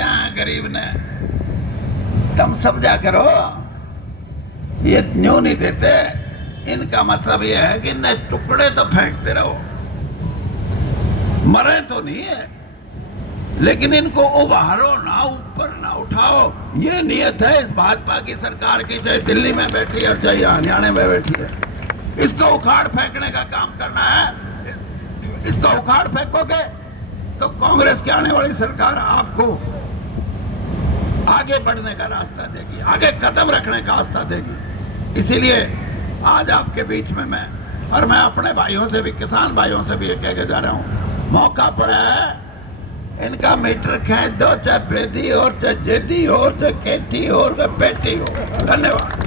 हैं गरीब ने, तुम समझा करो। ये न्यू नहीं देते, इनका मतलब ये है कि न टुकड़े तो फेंकते रहो, मरे तो नहीं है, लेकिन इनको उभारो ना, ऊपर ना उठाओ। ये नियत है इस भाजपा की सरकार की, चाहे दिल्ली में बैठी है चाहे हरियाणा में बैठी है। इसको उखाड़ फेंकने का काम करना है। इसको उखाड़ फेंकोगे तो कांग्रेस की आने वाली सरकार आपको आगे बढ़ने का रास्ता देगी, आगे कदम रखने का रास्ता देगी। इसीलिए आज आपके बीच में मैं अपने भाइयों से भी, किसान भाइयों से भी ये कह के जा रहा हूँ, मौका पड़ा है, इनका मीटर खींच दो, चाहे बेदी हो, चाहे जेदी हो, चाहे खेती हो, चाहे बेटी हो। धन्यवाद।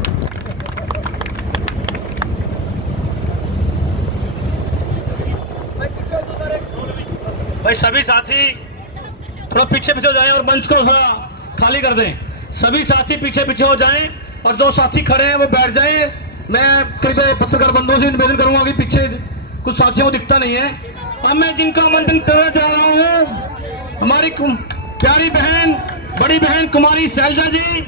भाई सभी साथी थोड़ा पीछे पीछे हो जाएं और मंच को थोड़ा खाली कर दें। सभी साथी पीछे पीछे हो जाएं और जो साथी खड़े हैं वो बैठ जाएं। मैं करीब पत्रकार बंधुओं से निवेदन करूंगा कि पीछे कुछ साथियों को दिखता नहीं है। अब मैं जिनका आमंत्रण करना चाह रहा हूँ, हमारी प्यारी बहन, बड़ी बहन कुमारी शैलजा जी,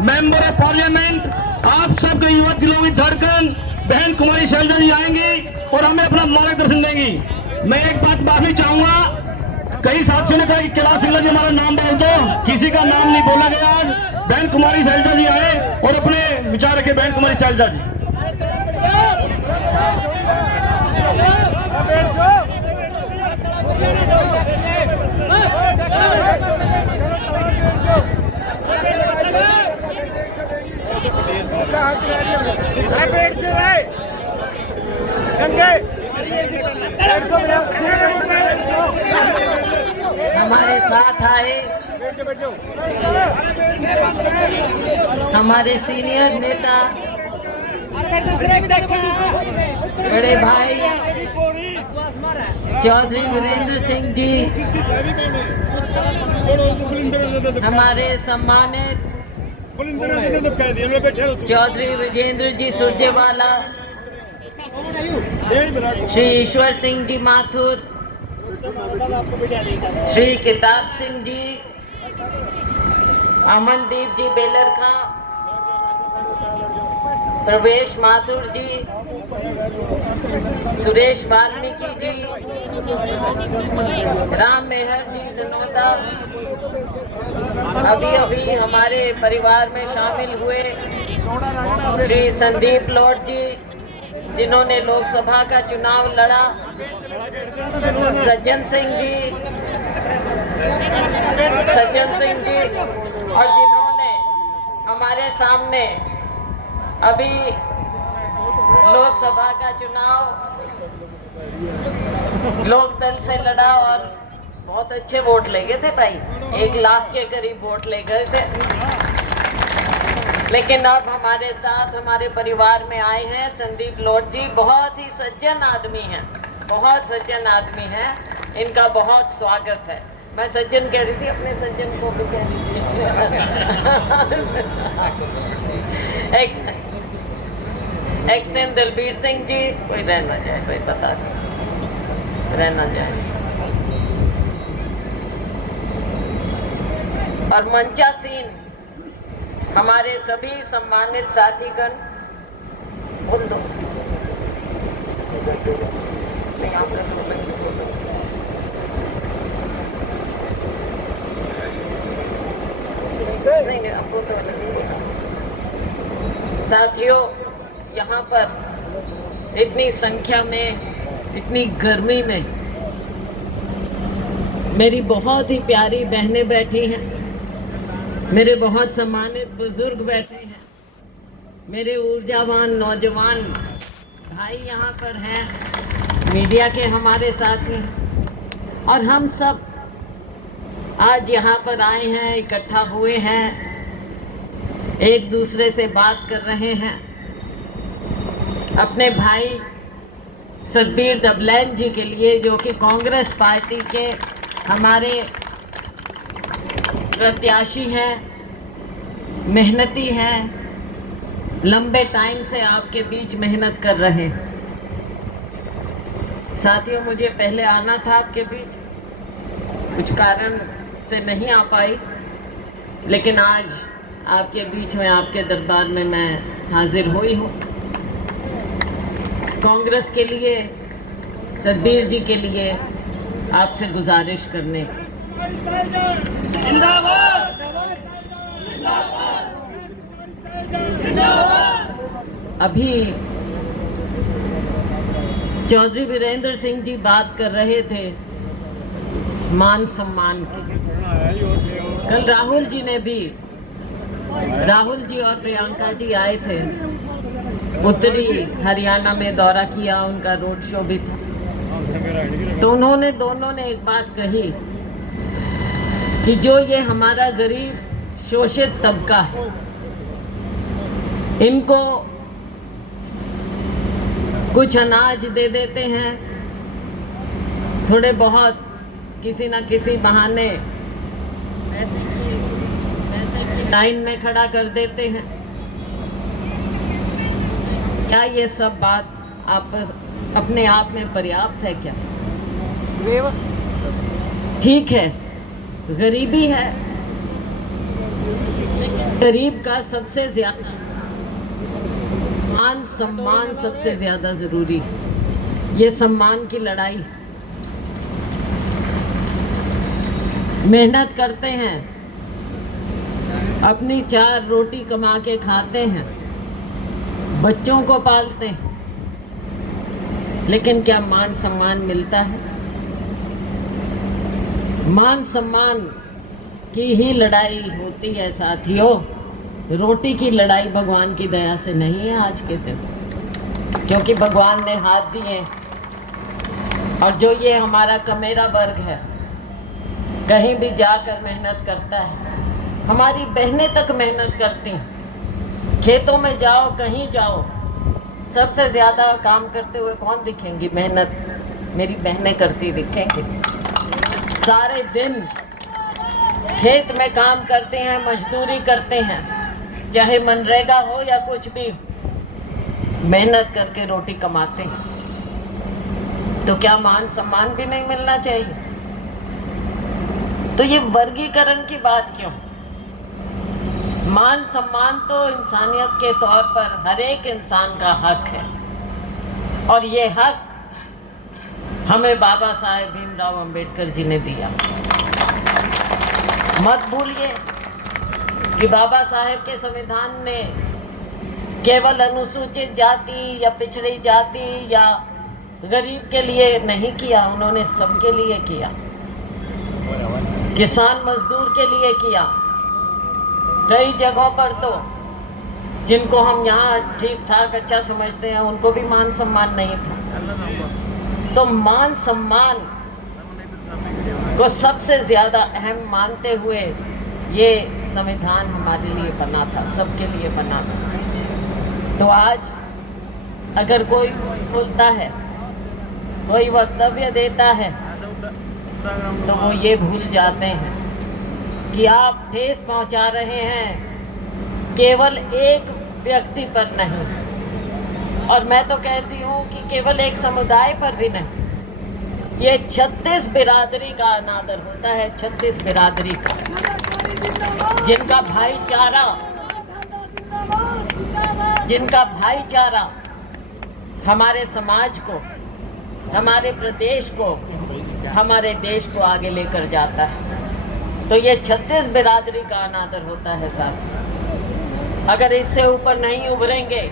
मेंबर ऑफ पार्लियामेंट, आप सबके युवा दिलों की धड़कन बहन कुमारी शैलजा जी आएंगी और हमें अपना मार्गदर्शन देंगी। मैं एक बात माफी चाहूंगा, कई साथियों ने कहा कि कैलाश सिंगला जी हमारा नाम बोल दो, किसी का नाम नहीं बोला गया। आज बहन कुमारी शैलजा जी आए और अपने विचार रखे। बहन कुमारी शैलजा जी। हमारे साथ आए हमारे सीनियर नेता, बड़े भाई चौधरी वीरेंद्र सिंह जी, हमारे सम्मानित चौधरी विजेंद्र जी सुरजेवाला, श्री ईश्वर सिंह जी माथुर, श्री किताब सिंह जी, अमनदीप जी बेलरखा, प्रवेश माथुर जी, सुरेश वाल्मीकि जी, राम मेहर जी धनोता, अभी अभी हमारे परिवार में शामिल हुए श्री संदीप लॉर्ड जी, जिन्होंने लोकसभा का चुनाव लड़ा, सज्जन सिंह जी, और जिन्होंने हमारे सामने अभी लोकसभा का चुनाव लोकदल से लड़ा और बहुत अच्छे वोट ले गए थे भाई, 1 लाख के करीब वोट ले गए थे। लेकिन अब हमारे साथ हमारे परिवार में आए हैं संदीप लॉर्ड जी, बहुत ही सज्जन आदमी हैं, बहुत सज्जन आदमी हैं, इनका बहुत स्वागत है। मैं सज्जन कह रही थी, अपने सज्जन को भी कह रही थी। एक्सन दलबीर सिंह जी, कोई रहना जाए, कोई पता नहीं, रहना जाए। और मंचा सीन हमारे सभी सम्मानित साथीगण, बोल दो नहीं, आपको तो अलग से साथियों, यहाँ पर इतनी संख्या में, इतनी गर्मी में मेरी बहुत ही प्यारी बहनें बैठी हैं, मेरे बहुत सम्मानित बुजुर्ग बैठे हैं, मेरे ऊर्जावान नौजवान भाई यहाँ पर हैं, मीडिया के हमारे साथी, और हम सब आज यहाँ पर आए हैं, इकट्ठा हुए हैं, एक दूसरे से बात कर रहे हैं। अपने भाई सतबीर दबलैन जी के लिए, जो कि कांग्रेस पार्टी के हमारे प्रत्याशी हैं, मेहनती हैं, लंबे टाइम से आपके बीच मेहनत कर रहे हैं। साथियों, मुझे पहले आना था आपके बीच, कुछ कारण से नहीं आ पाई, लेकिन आज आपके बीच में, आपके दरबार में मैं हाजिर हुई हूँ कांग्रेस के लिए, सतबीर जी के लिए आपसे गुजारिश करने की। अभी चौधरी वीरेंद्र सिंह जी बात कर रहे थे मान सम्मान की। कल राहुल जी और प्रियंका जी आए थे, उत्तरी हरियाणा में दौरा किया, उनका रोड शो भी था। तो उन्होंने दोनों ने एक बात कही कि जो ये हमारा गरीब शोषित तबका है, इनको कुछ अनाज दे देते हैं, थोड़े बहुत किसी न किसी बहाने पैसे की लाइन में खड़ा कर देते हैं। क्या ये सब बात आप अपने आप में पर्याप्त है क्या? ठीक है, गरीबी है, गरीब का सबसे ज्यादा मान सम्मान सबसे ज्यादा जरूरी है। ये सम्मान की लड़ाई, मेहनत करते हैं, अपनी 4 रोटी कमा के खाते हैं, बच्चों को पालते हैं, लेकिन क्या मान सम्मान मिलता है? मान सम्मान की ही लड़ाई होती है साथियों। रोटी की लड़ाई भगवान की दया से नहीं है आज के दिन, क्योंकि भगवान ने हाथ दिए। और जो ये हमारा कमेरा वर्ग है, कहीं भी जाकर मेहनत करता है, हमारी बहनें तक मेहनत करती हैं। खेतों में जाओ, कहीं जाओ, सबसे ज़्यादा काम करते हुए कौन दिखेंगी? मेहनत मेरी बहनें करती दिखेंगी। सारे दिन खेत में काम करते हैं, मजदूरी करते हैं, चाहे मनरेगा हो या कुछ भी, मेहनत करके रोटी कमाते हैं। तो क्या मान सम्मान भी नहीं मिलना चाहिए? तो ये वर्गीकरण की बात क्यों? मान सम्मान तो इंसानियत के तौर पर हर एक इंसान का हक है, और ये हक हमें बाबा साहेब भीमराव अंबेडकर जी ने दिया। मत भूलिए कि बाबा साहेब के संविधान ने केवल अनुसूचित जाति या पिछड़ी जाति या गरीब के लिए नहीं किया, उन्होंने सबके लिए किया। किसान मजदूर के लिए किया। कई जगहों पर तो जिनको हम यहाँ ठीक ठाक अच्छा समझते हैं, उनको भी मान सम्मान नहीं था। तो मान सम्मान को सबसे ज़्यादा अहम मानते हुए ये संविधान हमारे लिए बना था, सबके लिए बना था। तो आज अगर कोई बोलता है, कोई वक्तव्य देता है, तो वो ये भूल जाते हैं कि आप ठेस पहुंचा रहे हैं केवल एक व्यक्ति पर नहीं, और मैं तो कहती हूँ कि केवल एक समुदाय पर भी नहीं। ये 36 बिरादरी का अनादर होता है, 36 बिरादरी का, जिनका भाईचारा हमारे समाज को, हमारे प्रदेश को, हमारे देश को आगे लेकर जाता है। तो ये 36 बिरादरी का अनादर होता है साथ। अगर इससे ऊपर नहीं उभरेंगे,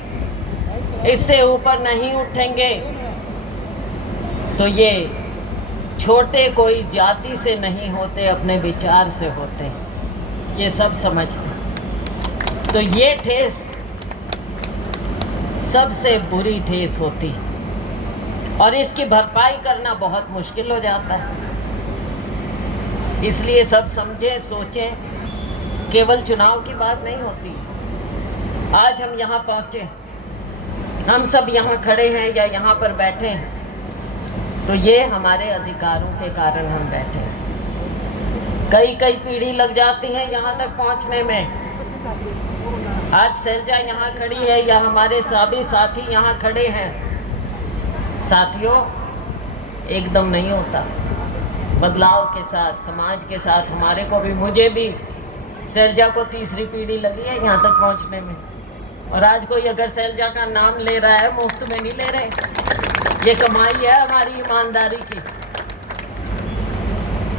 इससे ऊपर नहीं उठेंगे, तो ये छोटे कोई जाति से नहीं होते, अपने विचार से होते हैं, ये सब समझते। तो ये ठेस सबसे बुरी ठेस होती है, और इसकी भरपाई करना बहुत मुश्किल हो जाता है। इसलिए सब समझें, सोचें, केवल चुनाव की बात नहीं होती। आज हम यहाँ पहुँचे, हम सब यहाँ खड़े हैं या यहाँ पर बैठे हैं, तो ये हमारे अधिकारों के कारण हम बैठे हैं। कई पीढ़ी लग जाती है यहाँ तक पहुँचने में। आज सैलजा यहाँ खड़ी है या हमारे सभी साथी यहाँ खड़े हैं। साथियों, एकदम नहीं होता। बदलाव के साथ, समाज के साथ हमारे को भी, मुझे भी, सैलजा को तीसरी पीढ़ी लगी है यहाँ तक पहुँचने में। और आज कोई अगर सैलजा का नाम ले रहा है, मुफ्त में नहीं ले रहे, ये कमाई है हमारी ईमानदारी की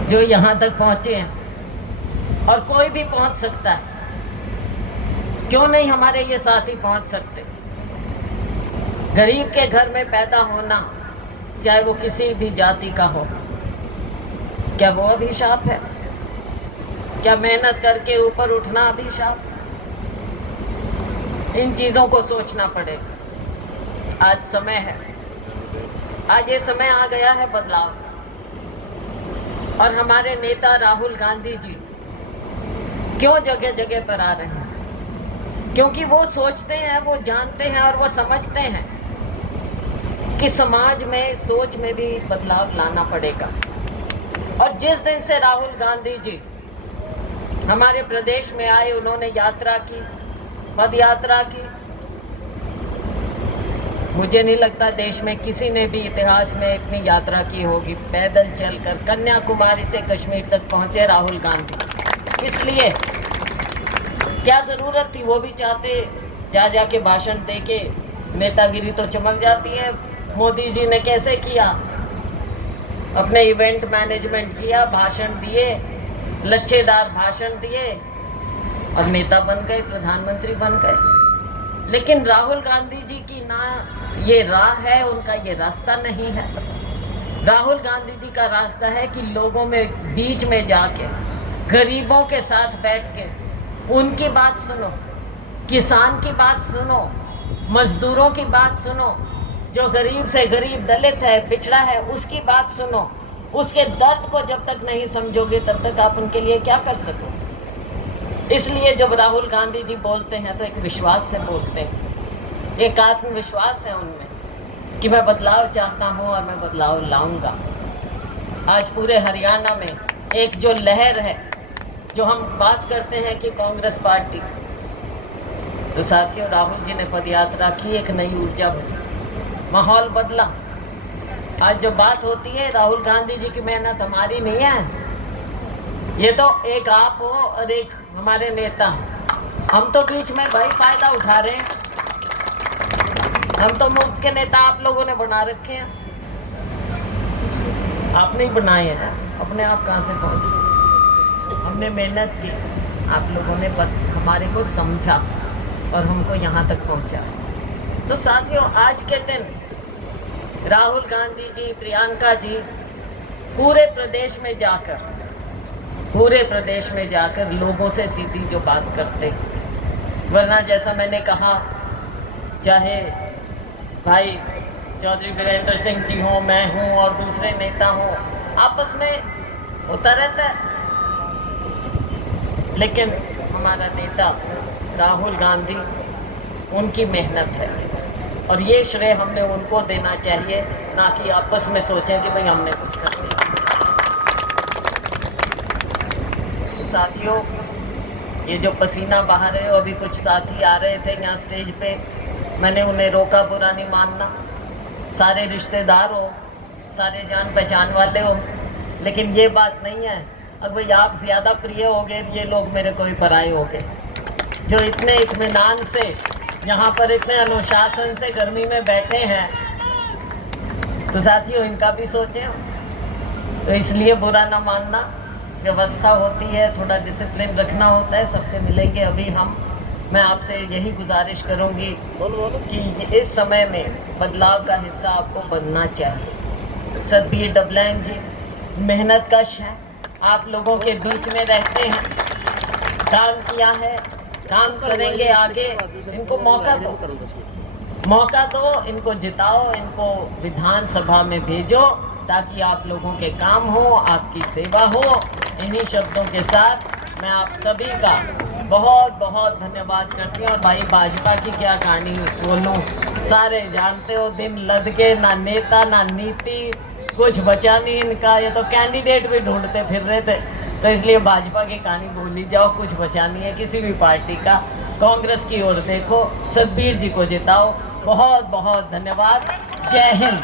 जो यहाँ तक पहुँचे हैं। और कोई भी पहुँच सकता है, क्यों नहीं हमारे ये साथी पहुँच सकते। गरीब के घर में पैदा होना, चाहे वो किसी भी जाति का हो, क्या वो अभिशाप है? क्या मेहनत करके ऊपर उठना अभिशाप? इन चीज़ों को सोचना पड़ेगा। आज समय है, आज ये समय आ गया है बदलाव। और हमारे नेता राहुल गांधी जी क्यों जगह जगह पर आ रहे हैं? क्योंकि वो सोचते हैं, वो जानते हैं और वो समझते हैं कि समाज में, सोच में भी बदलाव लाना पड़ेगा। और जिस दिन से राहुल गांधी जी हमारे प्रदेश में आए, उन्होंने यात्रा की, पद यात्रा की, मुझे नहीं लगता देश में किसी ने भी इतिहास में इतनी यात्रा की होगी। पैदल चलकर कन्याकुमारी से कश्मीर तक पहुंचे राहुल गांधी। इसलिए क्या ज़रूरत थी? वो भी चाहते जा के भाषण दे के नेतागिरी तो चमक जाती है। मोदी जी ने कैसे किया? अपने इवेंट मैनेजमेंट किया, भाषण दिए, लच्छेदार भाषण दिए और नेता बन गए, प्रधानमंत्री बन गए। लेकिन राहुल गांधी जी की ना ये राह है, उनका ये रास्ता नहीं है। राहुल गांधी जी का रास्ता है कि लोगों में बीच में जाके, गरीबों के साथ बैठ के उनकी बात सुनो, किसान की बात सुनो, मजदूरों की बात सुनो, जो गरीब से गरीब, दलित है, पिछड़ा है, उसकी बात सुनो। उसके दर्द को जब तक नहीं समझोगे तब तक आप उनके लिए क्या कर सकोगे। इसलिए जब राहुल गांधी जी बोलते हैं तो एक विश्वास से बोलते हैं, एक आत्मविश्वास है उनमें कि मैं बदलाव चाहता हूँ और मैं बदलाव लाऊंगा। आज पूरे हरियाणा में एक जो लहर है, जो हम बात करते हैं कि कांग्रेस पार्टी, तो साथियों राहुल जी ने पदयात्रा की, एक नई ऊर्जा भरी, माहौल बदला। आज जो बात होती है राहुल गांधी जी की मेहनत हमारी नहीं है, ये तो एक आप हो और एक हमारे नेता। हम तो बीच में भाई फायदा उठा रहे हैं। हम तो मुफ्त के नेता आप लोगों ने बना रखे हैं, आपने ही बनाए हैं। अपने आप कहाँ से पहुँचे? हमने मेहनत की, आप लोगों ने हमारे को समझा और हमको यहाँ तक पहुँचा। तो साथियों आज के दिन राहुल गांधी जी, प्रियंका जी पूरे प्रदेश में जाकर लोगों से सीधी जो बात करते, वरना जैसा मैंने कहा, चाहे भाई चौधरी वीरेंद्र सिंह जी हों, मैं हूं और दूसरे नेता हों, आपस में होता रहता है। लेकिन हमारा नेता राहुल गांधी, उनकी मेहनत है और ये श्रेय हमने उनको देना चाहिए, ना कि आपस में सोचें कि भाई हमने कुछ कर दिया। तो साथियों ये जो पसीना बहा रहे हो, अभी कुछ साथी आ रहे थे यहाँ स्टेज पे, मैंने उन्हें रोका, बुरा नहीं मानना, सारे रिश्तेदार हो, सारे जान पहचान वाले हो, लेकिन ये बात नहीं है अब भाई आप ज़्यादा प्रिय हो गए, ये लोग मेरे कोई पराए हो गए, जो इतने इत्मीनान से यहाँ पर, इतने अनुशासन से गर्मी में बैठे हैं। तो साथियों इनका भी सोचें। तो इसलिए बुरा ना मानना, व्यवस्था होती है, थोड़ा डिसिप्लिन रखना होता है, सबसे मिलेंगे अभी हम। मैं आपसे यही गुजारिश करूंगी कि इस समय में बदलाव का हिस्सा आपको बनना चाहिए। सतबीर डबलैन जी मेहनत कश हैं, आप लोगों के बीच में रहते हैं, काम किया है, काम करेंगे आगे। इनको मौका दो, इनको जिताओ, इनको विधानसभा में भेजो ताकि आप लोगों के काम हो, आपकी सेवा हो। इन्हीं शब्दों के साथ मैं आप सभी का बहुत बहुत धन्यवाद करती हूँ। और भाई भाजपा की क्या कहानी बोलूँ, सारे जानते हो, दिन लद के, ना नेता ना नीति, कुछ बचा नहीं इनका। ये तो कैंडिडेट भी ढूंढते फिर रहे थे, तो इसलिए भाजपा की कहानी भूल जाओ, कुछ बचा नहीं है किसी भी पार्टी का। कांग्रेस की ओर देखो, सतबीर जी को जिताओ। बहुत बहुत धन्यवाद। जय हिंद।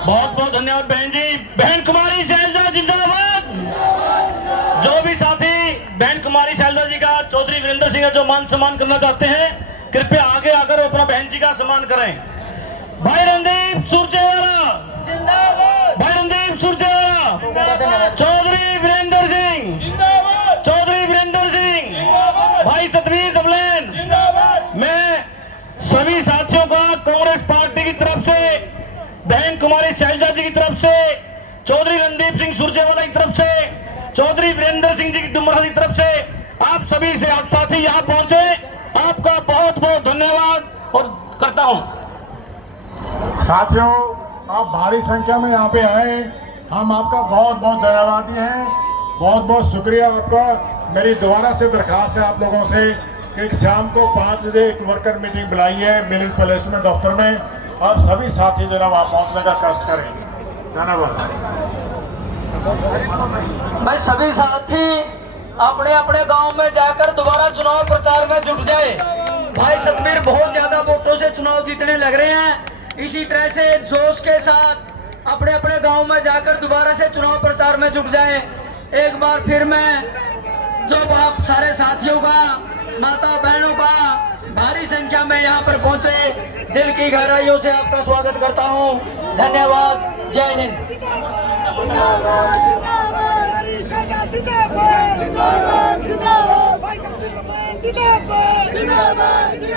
बहुत बहुत धन्यवाद बहन जी। बहन कुमारी शैलजा जिंदाबाद। जो भी साथी बहन कुमारी शैलजा जी का, चौधरी वीरेंद्र सिंह जो मान सम्मान करना चाहते हैं, कृपया आगे आकर अपना बहन जी का सम्मान करें। भाई रणदीप सुरजेवाला जिंदाबाद, भाई रणदीप सुरजेवाला, चौधरी वीरेंद्र सिंह जिंदाबाद, चौधरी वीरेंद्र सिंह जिंदाबाद, भाई सतवीर दबलेन जिंदाबाद। मैं सभी साथियों का कांग्रेस पार्टी की तरफ से, बहन कुमारी शैलजा जी की तरफ से, चौधरी रणदीप सिंह सुरजेवाला की तरफ से, चौधरी वीरेंद्र सिंह जी की डुमरा की तरफ से आप सभी से साथी यहाँ पहुंचे, आपका बहुत बहुत धन्यवाद और करता हूं। साथियों, आप भारी संख्या में यहाँ पे आए, हम आपका बहुत बहुत धन्यवादी हैं। बहुत बहुत शुक्रिया आपका। मेरी दोबारा से दरखास्त है आप लोगों से कि शाम को 5 बजे एक वर्कर मीटिंग बुलाई है मिलिट पैलेस में, दफ्तर में, और सभी साथी जो है वहाँ पहुँचने का कष्ट करें। धन्यवाद। भाई सभी साथी अपने अपने गांव में जाकर दोबारा चुनाव प्रचार में जुट जाए। भाई सतबीर बहुत ज्यादा वोटों से चुनाव जीतने लग रहे हैं। इसी तरह से जोश के साथ अपने अपने गांव में जाकर दोबारा से चुनाव प्रचार में जुट जाए। एक बार फिर मैं जो आप सारे साथियों का, माता बहनों का भारी संख्या में यहाँ पर पहुंचे, दिल की गहराइयों से आपका स्वागत करता हूँ। धन्यवाद। जय हिंद। जिंदाबाद